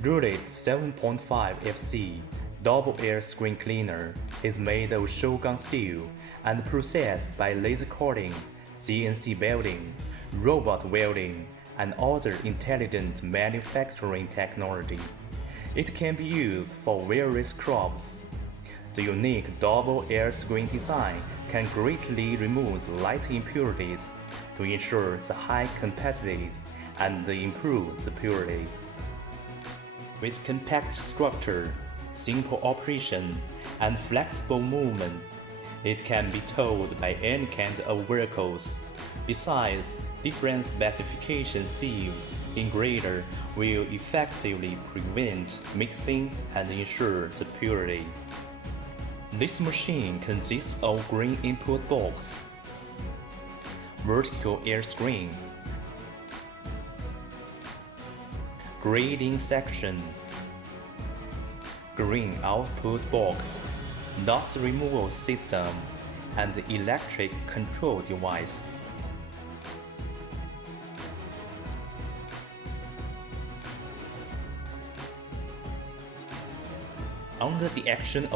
Rated 7.5 FC, double air screen cleaner is made of shogun steel and processed by laser cutting, CNC welding, robot welding, and other intelligent manufacturing technology. It can be used for various crops. The unique double air screen design can greatly remove light impurities to ensure the high capacity and improve the purity. With compact structure, simple operation, and flexible movement, it can be towed by any kind of vehicles. Besides, different specification sieves in grader will effectively prevent mixing and ensure the purity. This machine consists of green input box, vertical air screen, grading section, green output box, dust removal system, and electric control device. Under the action of